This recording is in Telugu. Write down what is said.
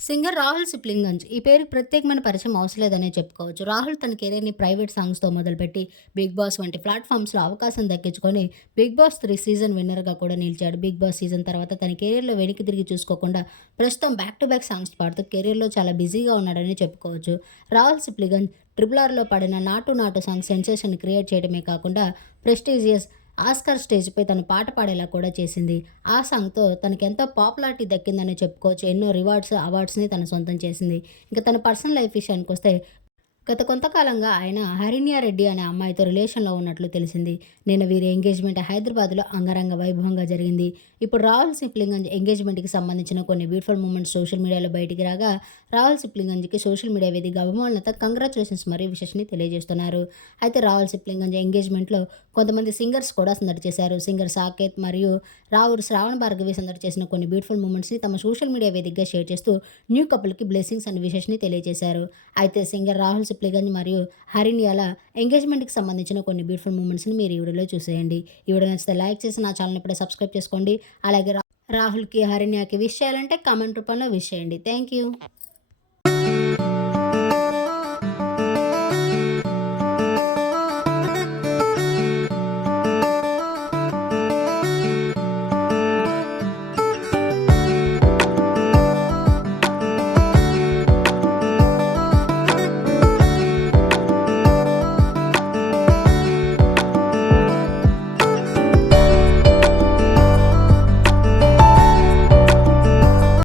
సింగర్ రాహుల్ సిప్లింగంజ్ ఈ పేరుకి ప్రత్యేకమైన పరిచయం అవసరం లేదనే చెప్పుకోవచ్చు. రాహుల్ తన కెరీర్ని ప్రైవేట్ సాంగ్స్తో మొదలుపెట్టి బిగ్ బాస్ వంటి ప్లాట్ఫామ్స్లో అవకాశం దక్కించుకొని బిగ్ బాస్ త్రీ సీజన్ విన్నర్గా కూడా నిలిచాడు. బిగ్ బాస్ సీజన్ తర్వాత తన కెరీర్లో వెనక్కి తిరిగి చూసుకోకుండా ప్రస్తుతం బ్యాక్ టు బ్యాక్ సాంగ్స్ పాడుతూ కెరీర్లో చాలా బిజీగా ఉన్నాడని చెప్పుకోవచ్చు. రాహుల్ సిప్లిగంజ్ ట్రిపుల్ ఆర్లో పడిన నాటు నాటు సాంగ్ సెన్సేషన్ క్రియేట్ చేయడమే కాకుండా ప్రెస్టీజియస్ ఆస్కార్ స్టేజ్పై తను పాట పాడేలా కూడా చేసింది. ఆ సాంగ్తో తనకి ఎంతో పాపులారిటీ దక్కిందని చెప్పుకోవచ్చు. ఎన్నో రివార్డ్స్ అవార్డ్స్ని తన సొంతం చేసింది. ఇంకా తన పర్సనల్ లైఫ్ విషయానికి వస్తే గత కొంతకాలంగా ఆయన హరిణ్య రెడ్డి అనే అమ్మాయితో రిలేషన్లో ఉన్నట్లు తెలిసింది. నేను వీరి ఎంగేజ్మెంట్ హైదరాబాద్లో అంగరంగ వైభవంగా జరిగింది. ఇప్పుడు రాహుల్ సిప్లింగంజ్ ఎంగేజ్మెంట్కి సంబంధించిన కొన్ని బ్యూటిఫుల్ మూమెంట్స్ సోషల్ మీడియాలో బయటికి రాగా రాహుల్ సిప్లింగంజ్కి సోషల్ మీడియా వేదిక అభిమానులతో కంగ్రాచులేషన్స్ మరియు విశేషని తెలియజేస్తున్నారు. అయితే రాహుల్ సిప్లింగంజ్ ఎంగేజ్మెంట్లో కొంతమంది సింగర్స్ కూడా సందడి చేశారు. సింగర్ సాకేత్ మరియు రావురు శ్రావణ భార్గవి సందడి చేసిన కొన్ని బ్యూటిఫుల్ మూమెంట్స్ని తమ సోషల్ మీడియా వేదికగా షేర్ చేస్తూ న్యూ కపుల్కి బ్లెస్సింగ్స్ అనే విశేషని తెలియజేశారు. అయితే సింగర్ రాహుల్ సిప్లిగంజ్ మరియు హరిణ్యాల ఎంగేజ్మెంట్కి సంబంధించిన కొన్ని బ్యూటిఫుల్ మూమెంట్స్ని మీరు ఈ వీడియోలో చూసేయండి. ఈ వీడియో నచ్చితే లైక్ చేసి నా ఛానల్ ఇప్పుడే సబ్స్క్రైబ్ చేసుకోండి. అలాగే రా- రాహుల్కి హరిణ్యాకి విష్ చేయాలంటే కామెంట్ రూపంలో విష్ చేయండి. Thank you